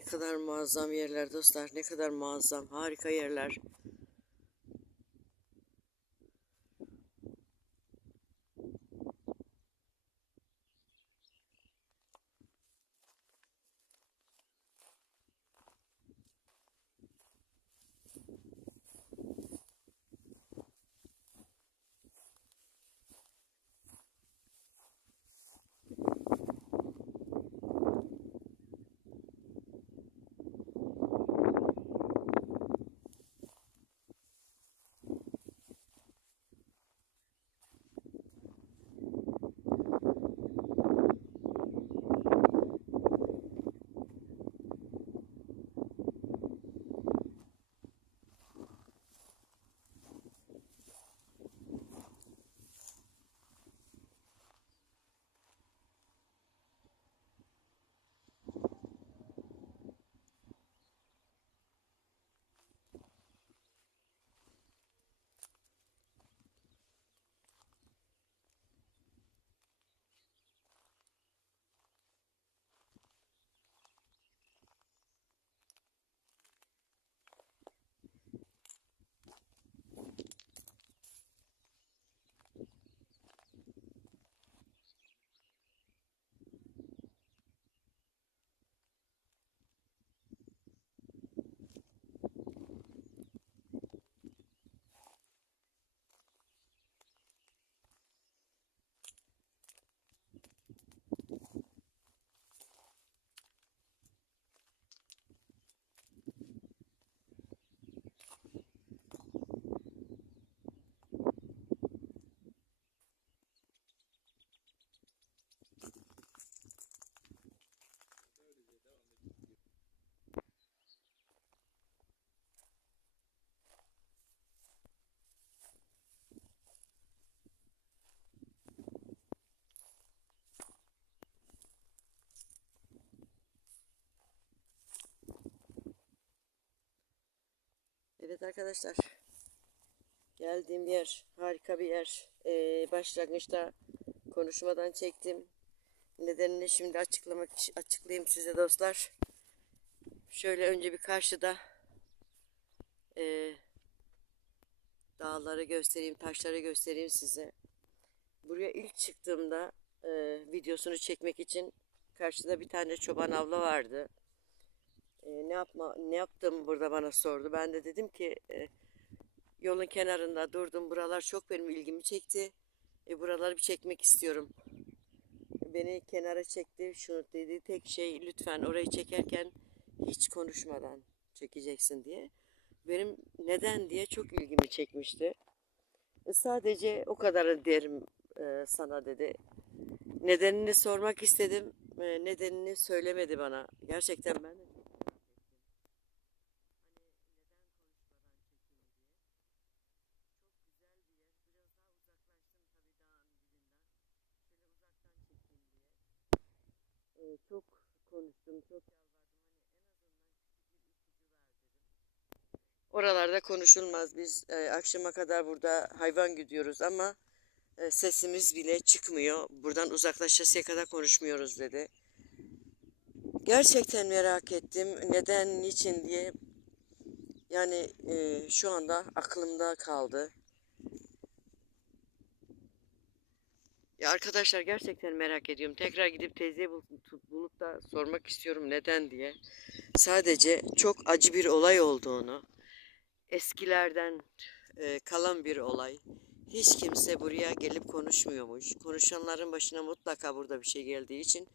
kadar muazzam yerler dostlar. Ne kadar muazzam. Harika yerler. Evet arkadaşlar. Geldiğim yer harika bir yer. Ee, başlangıçta konuşmadan çektim. Nedenini şimdi açıklamak açıklayayım size dostlar. Şöyle önce bir karşıda ee, dağları göstereyim, taşları göstereyim size. Buraya ilk çıktığımda ee, videosunu çekmek için karşıda bir tane çoban avla vardı. E, ne yapma ne yaptım burada bana sordu. Ben de dedim ki e, yolun kenarında durdum. Buralar çok benim ilgimi çekti. E, buraları bir çekmek istiyorum. Beni kenara çekti. Şunu dedi tek şey lütfen orayı çekerken hiç konuşmadan çekeceksin diye. Benim neden diye çok ilgimi çekmişti. E, sadece o kadar derim e, sana dedi. Nedenini sormak istedim. E, nedenini söylemedi bana. Gerçekten ben de Ee, çok konuştum, çok yalvardım. Hani en azından. Oralarda konuşulmaz. Biz e, akşama kadar burada hayvan gidiyoruz ama e, sesimiz bile çıkmıyor. Buradan uzaklaşasıya kadar konuşmuyoruz dedi. Gerçekten merak ettim. Neden, niçin diye. Yani e, şu anda aklımda kaldı. Ya arkadaşlar gerçekten merak ediyorum. Tekrar gidip teyzeye bul- bulup da sormak istiyorum neden diye. Sadece çok acı bir olay olduğunu, eskilerden e, kalan bir olay. Hiç kimse buraya gelip konuşmuyormuş. Konuşanların başına mutlaka burada bir şey geldiği için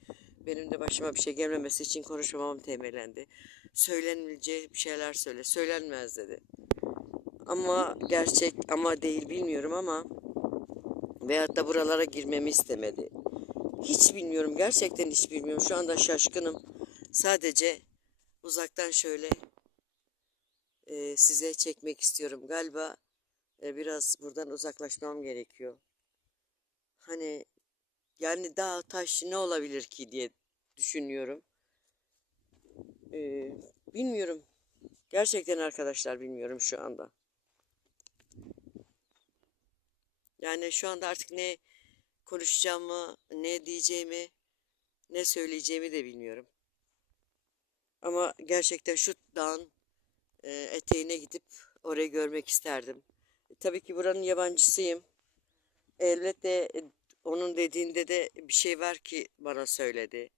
benim de başıma bir şey gelmemesi için konuşmamam temellendi. Söylenileceği bir şeyler söyle. Söylenmez dedi. Ama gerçek ama değil bilmiyorum ama veyahut da buralara girmemi istemedi. Hiç bilmiyorum. Gerçekten hiç bilmiyorum. Şu anda şaşkınım. Sadece uzaktan şöyle e, size çekmek istiyorum. Galiba e, biraz buradan uzaklaşmam gerekiyor. Hani yani dağ taş ne olabilir ki diye düşünüyorum. E, bilmiyorum. Gerçekten arkadaşlar bilmiyorum şu anda. Yani şu anda artık ne konuşacağımı, ne diyeceğimi, ne söyleyeceğimi de bilmiyorum. Ama gerçekten şu dağın e, eteğine gidip orayı görmek isterdim. Tabii ki buranın yabancısıyım. Elbette e, onun dediğinde de bir şey var ki bana söyledi.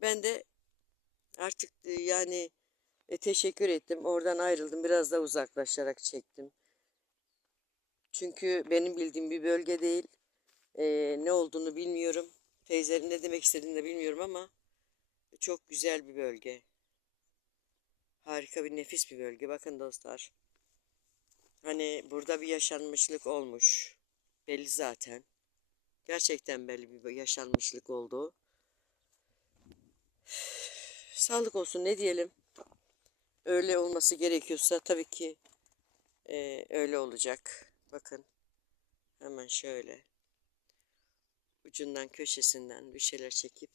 Ben de artık e, yani e, teşekkür ettim. Oradan ayrıldım. Biraz da uzaklaşarak çektim. Çünkü benim bildiğim bir bölge değil. E, ne olduğunu bilmiyorum. Teyzenin ne demek istediğini de bilmiyorum ama çok güzel bir bölge. Harika bir nefis bir bölge. Bakın dostlar. Hani burada bir yaşanmışlık olmuş. Belli zaten. Gerçekten belli bir yaşanmışlık oldu. Sağlık olsun ne diyelim. Öyle olması gerekiyorsa tabii ki e, öyle olacak. Bakın hemen şöyle ucundan köşesinden bir şeyler çekip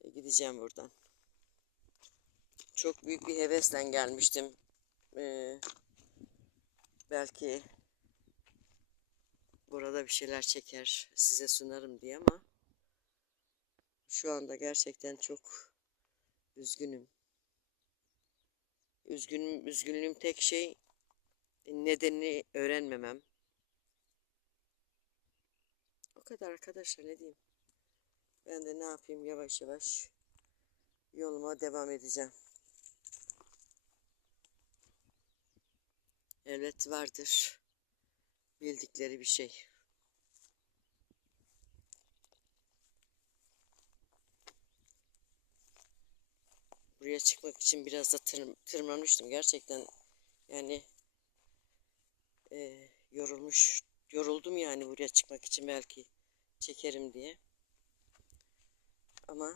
e, gideceğim buradan. Çok büyük bir hevesle gelmiştim. Ee, belki burada bir şeyler çeker size sunarım diye ama şu anda gerçekten çok üzgünüm. Üzgünüm, üzgünlüğüm tek şey nedenini öğrenmemem. O kadar arkadaşlar ne diyeyim. Ben de ne yapayım yavaş yavaş yoluma devam edeceğim. Elbet vardır bildikleri bir şey. Buraya çıkmak için biraz da tır, tırmanmıştım. Gerçekten yani e, yorulmuş, yoruldum yani buraya çıkmak için belki çekerim diye. Ama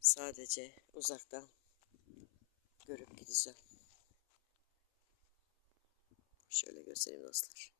sadece uzaktan görüp gideceğim. Şöyle göstereyim dostlar.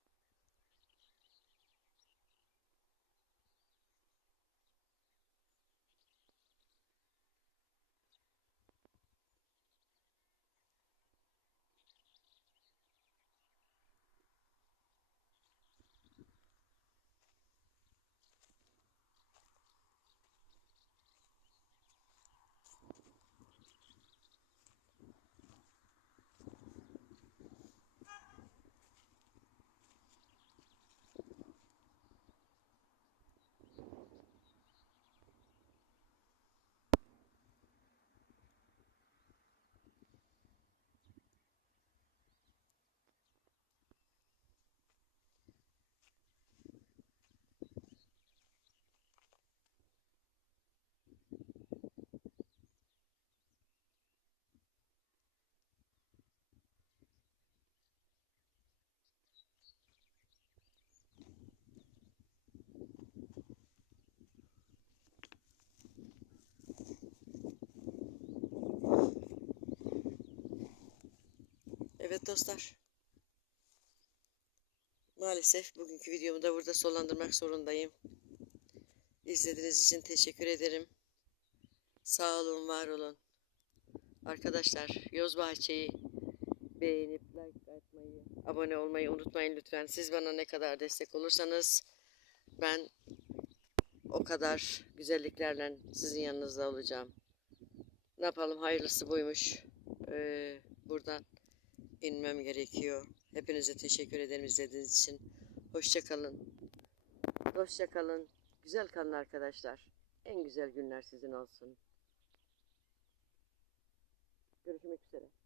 Evet dostlar. Maalesef bugünkü videomu da burada sonlandırmak zorundayım. İzlediğiniz için teşekkür ederim. Sağ olun, var olun. Arkadaşlar, Yoz Bahçe'yi beğenip like atmayı, abone olmayı unutmayın lütfen. Siz bana ne kadar destek olursanız ben o kadar güzelliklerle sizin yanınızda olacağım. Ne yapalım hayırlısı buymuş. Ee, buradan inmem gerekiyor. Hepinize teşekkür ederim izlediğiniz için. Hoşça kalın. Hoşça kalın. Güzel kalın arkadaşlar. En güzel günler sizin olsun. Görüşmek üzere.